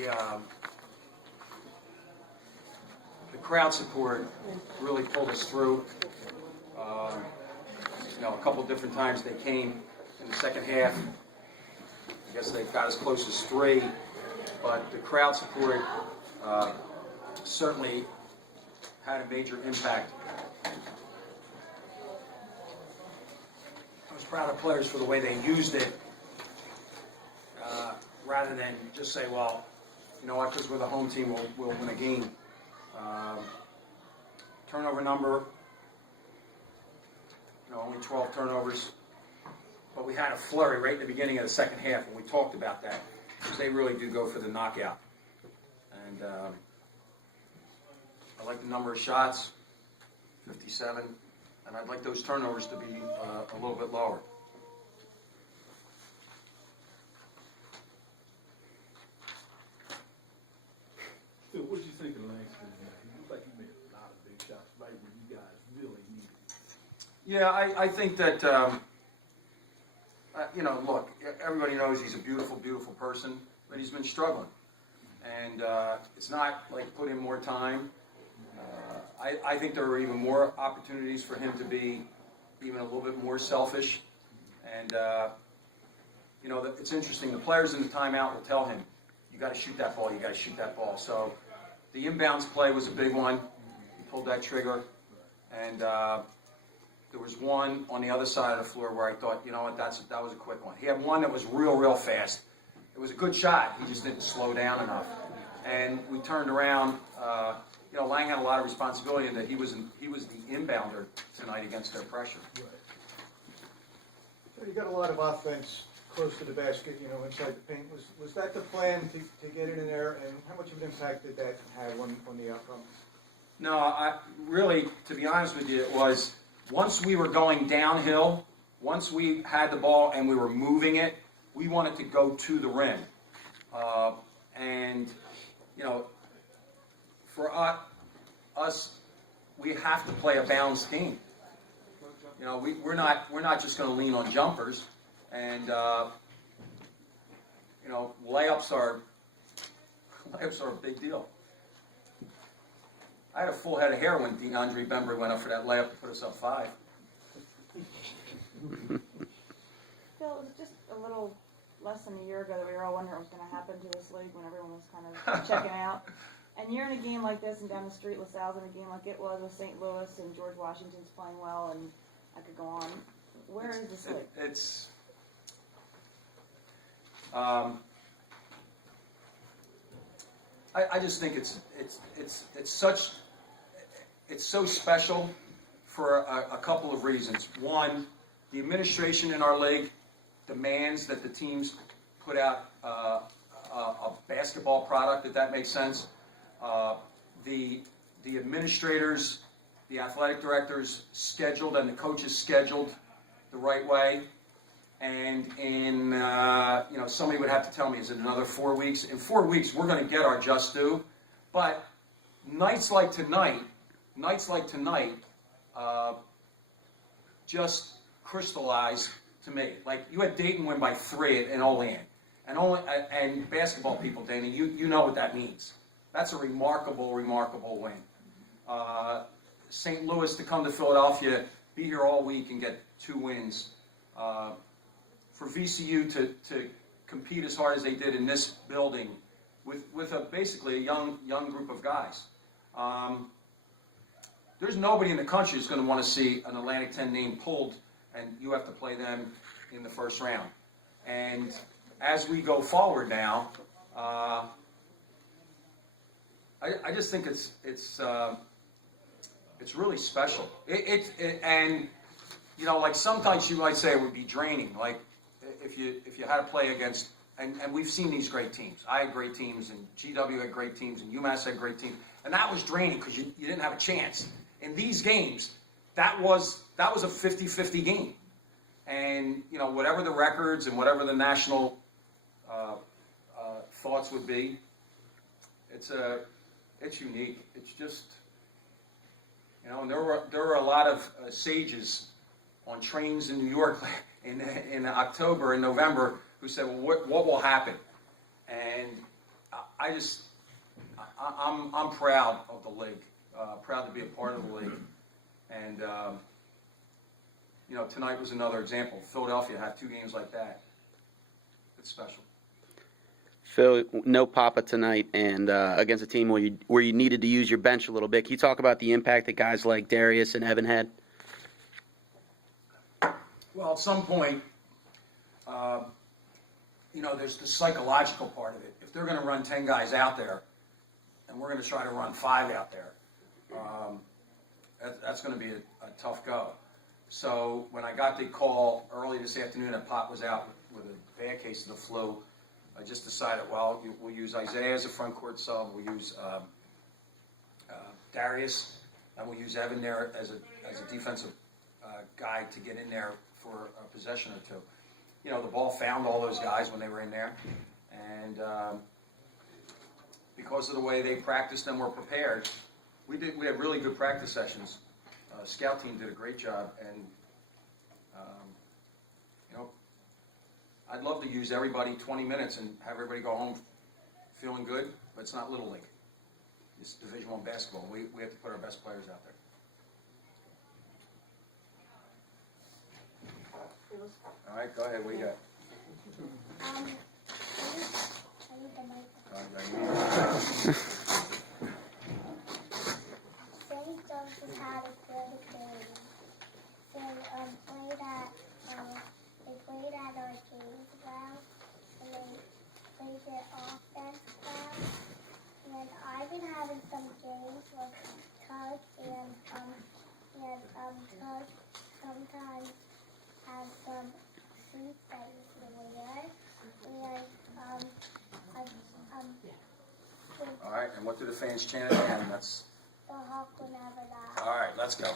the crowd support really pulled us through. A couple different times they came in the second half. I guess they got as close as 3, but the crowd support certainly had a major impact. I was proud of players for the way they used it, rather than just say, well, you know what, because we're the home team, we'll win a game. Turnover number, only 12 turnovers. But we had a flurry right in the beginning of the second half, and we talked about that, because they really do go for the knockout. And I like the number of shots, 57, and I'd like those turnovers to be a little bit lower. So what did you think of Langston? You look like you made a lot of big shots right when you guys really needed it. Yeah, I think that, look, everybody knows he's a beautiful, beautiful person, but he's been struggling. And it's not like put in more time. I think there are even more opportunities for him to be even a little bit more selfish. And, it's interesting. The players in the timeout will tell him, you got to shoot that ball, you got to shoot that ball. So the inbounds play was a big one. He pulled that trigger. And there was one on the other side of the floor where I thought, you know what, that was a quick one. He had one that was real fast. It was a good shot. He just didn't slow down enough. And we turned around. Lang had a lot of responsibility in that he was the inbounder tonight against their pressure. Right. So you got a lot of offense close to the basket, inside the paint. Was that the plan to get it in there, and how much of an impact did that have on the outcome? No, I really, to be honest with you, it was once we were going downhill, once we had the ball and we were moving it, we wanted to go to the rim. For us, we have to play a balanced game. We're not just going to lean on jumpers, and layups are a big deal. I had a full head of hair when DeAndre Bembry went up for that layup to put us up 5. Phil, it was just a little less than a year ago that we were all wondering what was going to happen to this league when everyone was kind of checking out. And you're in a game like this, and down the street, LaSalle's in a game like it was with St. Louis, and George Washington's playing well, and I could go on. Where is this league? I just think it's so special for a couple of reasons. One, the administration in our league demands that the teams put out a basketball product, if that makes sense. The administrators, the athletic directors scheduled, and the coaches scheduled the right way. And in, somebody would have to tell me, is it another 4 weeks? In 4 weeks, we're going to get our just due. But nights like tonight, just crystallized to me. Like, you had Dayton win by 3 in Olean. And basketball people, Dana, you know what that means. That's a remarkable, remarkable win. St. Louis to come to Philadelphia, be here all week and get 2 wins. For VCU to compete as hard as they did in this building with basically a young group of guys. There's nobody in the country who's going to want to see an Atlantic 10 name pulled and you have to play them in the first round. And as we go forward now, I just think it's really special. And like sometimes you might say it would be draining. Like if you had to play against, and we've seen these great teams. I had great teams, and GW had great teams, and UMass had great teams, and that was draining because you didn't have a chance. In these games, that was a 50-50 game, and whatever the records and whatever the national thoughts would be, it's unique. It's just, and there were a lot of sages on trains in New York in October and November who said, well, what will happen? And I'm proud of the league, proud to be a part of the league. And, you know, tonight was another example. Philadelphia had 2 games like that. It's special. Phil, no Papa tonight, and against a team where you needed to use your bench a little bit. Can you talk about the impact that guys like Darius and Evan had? Well, at some point, you know, there's the psychological part of it. If they're going to run 10 guys out there, and we're going to try to run 5 out there, that's going to be a tough go. So when I got the call early this afternoon that Pop was out with a bad case of the flu, I just decided, well, we'll use Isaiah as a front court sub, we'll use Darius, and we'll use Evan there as a defensive guy to get in there for a possession or 2. You know, the ball found all those guys when they were in there, and because of the way they practiced and were prepared, we had really good practice sessions. Scout team did a great job, and you know, I'd love to use everybody 20 minutes and have everybody go home feeling good, but it's not Little League. It's Division I basketball. We have to put our best players out there. All right, go ahead. What do you got? St. Joseph had a good game. They played at our games well, and they played their offense well. And I've been having some games with Coach, and Coach sometimes has some suits that you can wear. All right, and what do the fans chant at the end? That's the Hawk will never die. all right. Let's go.